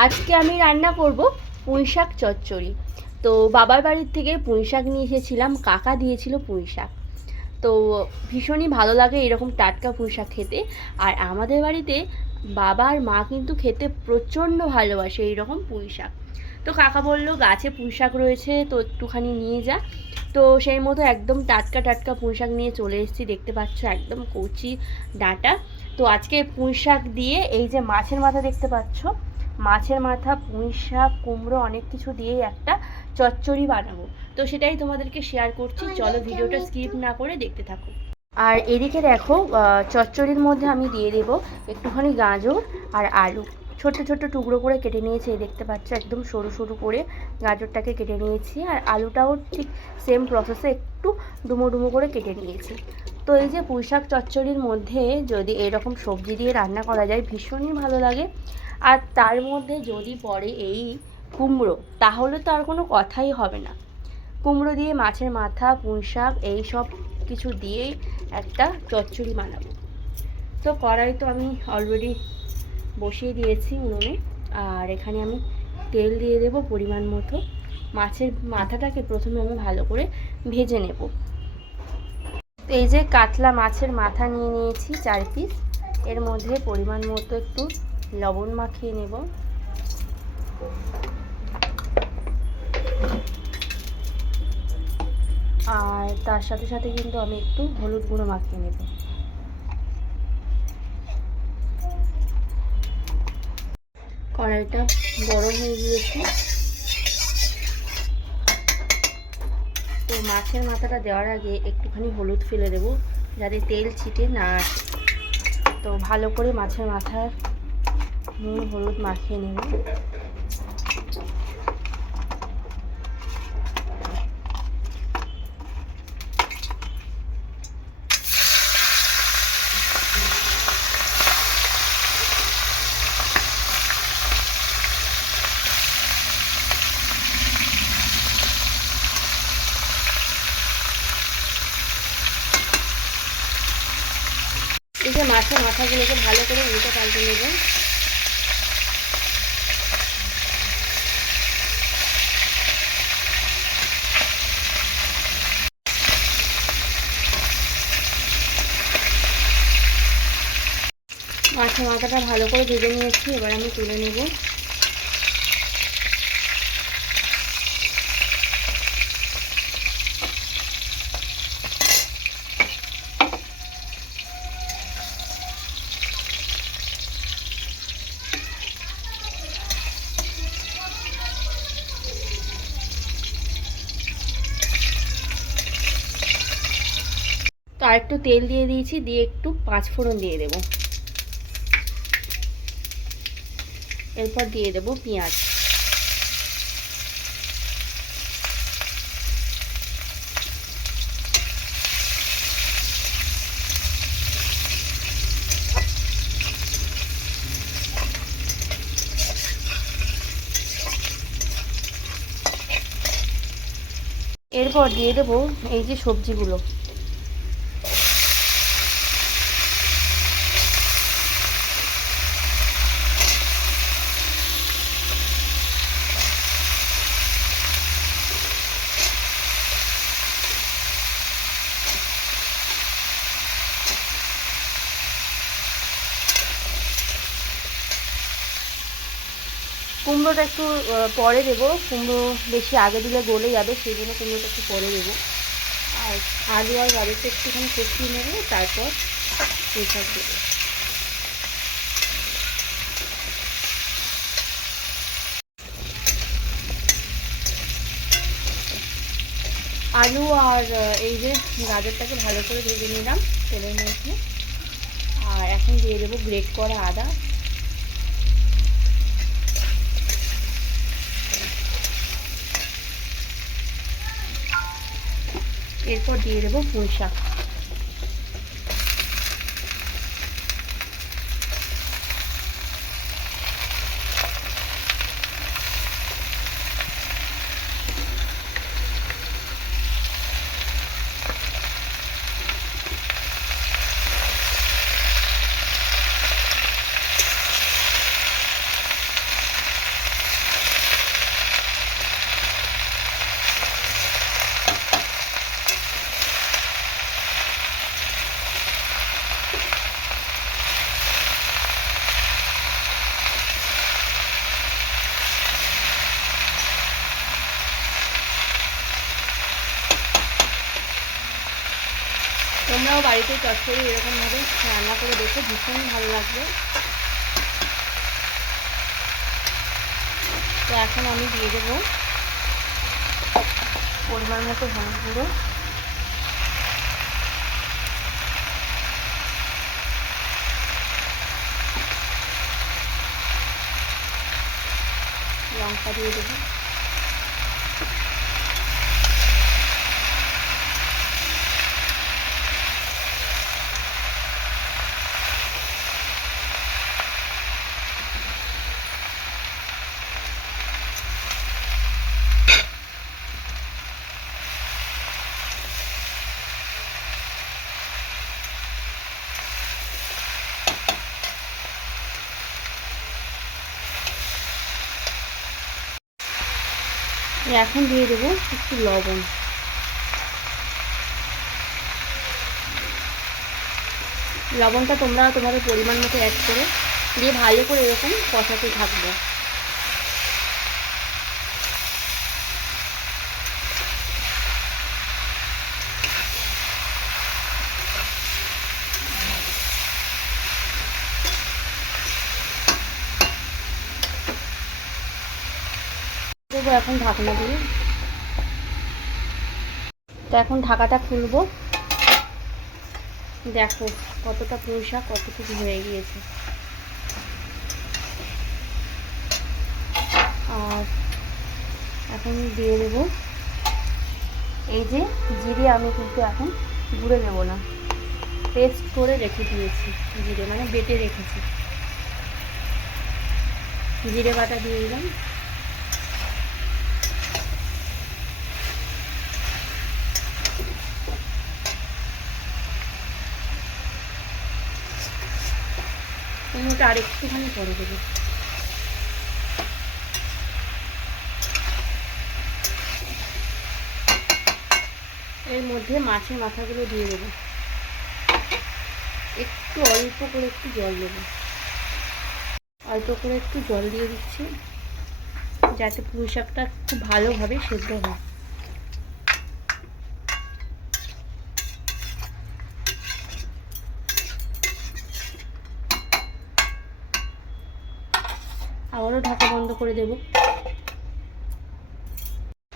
আজকে আমি রান্না করব পুঁইশাক চচ্চড়ি। তো বাবার বাড়ির থেকে পুঁইশাক নিয়ে এসেছিলাম, কাকা দিয়েছিল পুঁইশাক। তো ভীষণই ভালো লাগে এরকম টাটকা পুঁইশাক খেতে। আর আমাদের বাড়িতে বাবা আর মা কিন্তু খেতে প্রচণ্ড ভালোবাসে এইরকম পুঁইশাক। তো কাকা বলল গাছে পুঁইশাক রয়েছে, তো একটুখানি নিয়ে যা। তো সেই মতো একদম টাটকা টাটকা পুঁইশাক নিয়ে চলে এসেছি, দেখতে পাচ্ছ একদম কচি ডাঁটা। তো আজকে পুঁইশাক দিয়ে এই যে মাছের মাথা দেখতে পাচ্ছ, মাছের মাথা, পুঁইশাক, কুমড়ো অনেক কিছু দিয়েই একটা চচ্চড়ি বানাবো। তো সেটাই তোমাদেরকে শেয়ার করছি, চলো ভিডিওটা স্কিপ না করে দেখতে থাকো। আর এদিকে দেখো, চচ্চড়ির মধ্যে আমি দিয়ে দেবো একটুখানি গাজর আর আলু। ছোট ছোট টুকরো করে কেটে নিয়েছি, এই দেখতে পাচ্ছ একদম সরু সরু করে গাজরটাকে কেটে নিয়েছি। আর আলুটাও ঠিক সেম প্রসেসে একটু ডুমো ডুমো করে কেটে নিয়েছি। তো এই যে পুঁইশাক চচ্চড়ির মধ্যে যদি এরকম সবজি দিয়ে রান্না করা যায় ভীষণই ভালো লাগে। আর তার মধ্যে যদি পড়ে এই কুমড়ো, তাহলে তো আর কোনো কথাই হবে না। কুমড়ো দিয়ে মাছের মাথা, পুঁইশাক এই সব কিছু দিয়েই একটা চচ্চড়ি বানাবো। তো কড়াই তো আমি অলরেডি বসিয়ে দিয়েছি উনুনে। আর এখানে আমি তেল দিয়ে দেবো পরিমাণ মতো। মাছের মাথাটাকে প্রথমে আমি ভালো করে ভেজে নেব। এই যে কাতলা মাছের মাথা নিয়ে নিয়েছি 4 পিস। এর মধ্যে পরিমাণ মতো একটু লবণ মাখিয়ে নেব। আর তার সাথে সাথে কিন্তু আমি একটু হলুদ গুঁড়ো মাখিয়ে নেব। কড়াইটা গরম হয়ে গিয়েছে। তো মাছের মাথাটা দেওয়ার আগে একটুখানি হলুদ ফেলে দেবো, যাতে তেল ছিটে না আসে। তো ভালো করে মাছের মাথার নুন হলুদ মাখিয়ে নেব। এই যে মাছের মাথাগুলোকে ভালো করে উল্টে পাল্টে নেব। মাছের মাথাটা ভালো করে ভেজে নিয়েছি, এবার আমি তুলে নেব। তো আর একটু তেল দিয়ে দিয়েছি, দিয়ে একটু 5 ফোড়ন দিয়ে দেব। এরপর দিয়ে দেব পেঁয়াজ। এরপর দিয়ে দেব এই যে সবজিগুলো। কুমড়োটা একটু পরে দেবো, কুমড়ো বেশি আগে দিলে গলে যাবে, সেই জন্য কুমড়োটা একটু পরে দেবো। আর আলু আর গাজরটা একটুখানি কষিয়ে নেবো, তারপর পুঁইশাক দেবো। আলু আর এই যে গাজরটাকে ভালো করে ভেজে নিলাম তেলের মধ্যে। আর এখন দিয়ে দেবো গ্রেট করা আদা। এরপর দিয়ে দেবো পুঁইশাক। তোমরাও বাড়িতে চচ্চড়ি এরকমভাবে রান্না করে দেখো, ভীষণই ভালো লাগবে। তো এখন আমি দিয়ে দেবো পরিমাণ মতো হলুদ গুঁড়ো, লঙ্কা দিয়ে দেবো, এখন দিয়ে দেবো একটু লবণ। লবণটা তোমরা তোমাদের পরিমাণ মতো অ্যাড করে দিয়ে ভালো করে এরকম কষাতে থাকবো। দেবো এখন ঢাকনা দিয়ে। তো এখন ঢাকাটা খুলবো, দেখো কতটা পুঁই শাক কতটুকু হয়ে গিয়েছে। আর এখন দিয়ে দেবো এই যে জিরে, আমি কিন্তু এখন গুঁড়ে দেবো না, পেস্ট করে রেখে দিয়েছি জিরে, মানে বেটে রেখেছি। জিরে বাটা দিয়ে দিলাম, ওটা আর একটুখানি করে দেবো। এর মধ্যে মাছের মাথাগুলো দিয়ে দেবো, একটু অল্প করে একটু জল দেবো, অল্প করে একটু জল দিয়ে দিচ্ছি যাতে পুঁই শাকটা খুব ভালোভাবে সেদ্ধ হয়। আবারও ঢাকা বন্ধ করে দেব।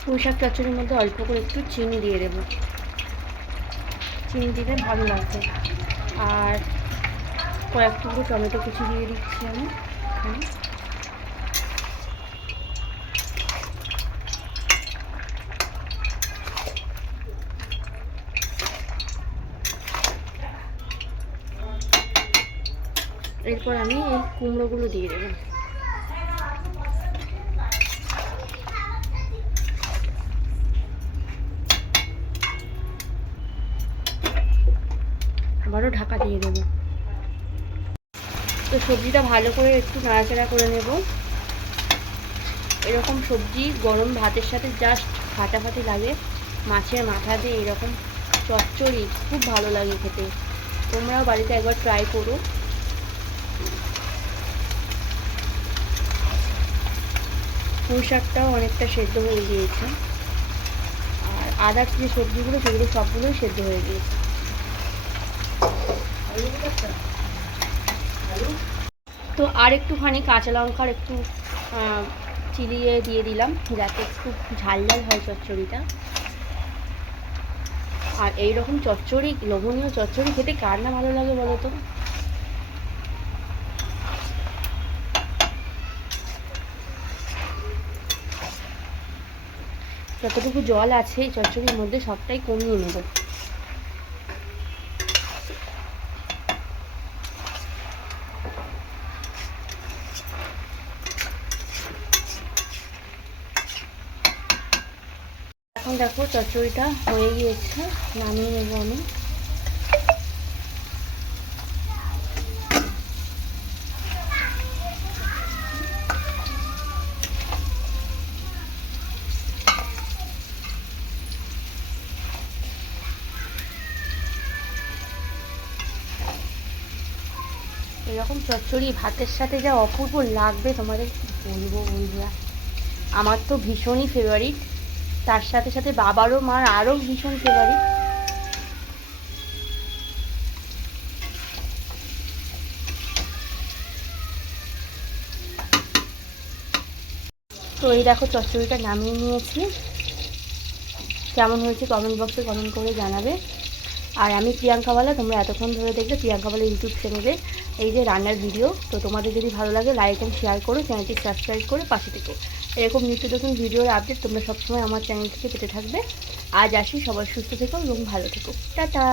পুঁই শাক চচ্চড়ির মধ্যে অল্প করে একটু চিনি দিয়ে দেবো, চিনি দিলে ভালো লাগবে। আর কয়েক টুকরো টমেটো কুচি দিয়ে দিচ্ছি আমি এখানে। এরপর আমি এই কুমড়োগুলো দিয়ে দেবো। আবারও ঢাকা দিয়ে দেবো। তো সবজিটা ভালো করে একটু নাড়াচাড়া করে নেব। এরকম সবজি গরম ভাতের সাথে জাস্ট ফাটাফাটি লাগে। মাছের মাথা দিয়ে এরকম চচ্চড়ি খুব ভালো লাগে খেতে। তোমরাও বাড়িতে একবার ট্রাই করো। পুঁই শাকটাও অনেকটা সেদ্ধ হয়ে গিয়েছে, আর আদার্স যে সবজিগুলো সেগুলো সবগুলোই সেদ্ধ হয়ে গিয়েছে। তো আর একটুখানি কাঁচা লঙ্কার একটু চিলিয়ে দিয়ে দিলাম যাতে একটু ঝাল ঝাল হয় চচ্চড়িটা। আর এইরকম চচ্চড়ি, লোভনীয় চচ্চড়ি খেতে কার না ভালো লাগে বলো তো? যতটুকু জল আছে এই চচ্চড়ির মধ্যে সবটাই কমিয়ে নেব। এখন দেখো চচ্চড়িটা হয়ে গিয়েছে, নামিয়ে নেব আমি। এরকম চচ্চড়ি ভাতের সাথে যা অপূর্ব লাগবে তোমাদের বলবো বন্ধুরা। আমার তো ভীষণই ফেভারিট, তার সাথে সাথে বাবারও মার আরও ভীষণ ফেভারিট। তো এই দেখো চচ্চড়িটা নামিয়ে নিয়েছি। কেমন হয়েছে কমেন্ট বক্সে কমেন্ট করে জানাবে। আর আমি প্রিয়াঙ্কাওয়ালা, তোমরা এতক্ষণ ধরে দেখলে প্রিয়াঙ্কাওয়ালা ইউটিউব চ্যানেলে এই যে রান্নার ভিডিও। তো তোমাদের যদি ভালো লাগে লাইক অ্যান্ড শেয়ার করো, চ্যানেলটি সাবস্ক্রাইব করে পাশে থেকো। এরকম নিত্য নতুন ভিডিওর আপডেট তোমরা সবসময় আমার চ্যানেল থেকে পেতে থাকবে। আজ আসি, সবাই সুস্থ থেকো এবং ভালো থেকো। টাটা।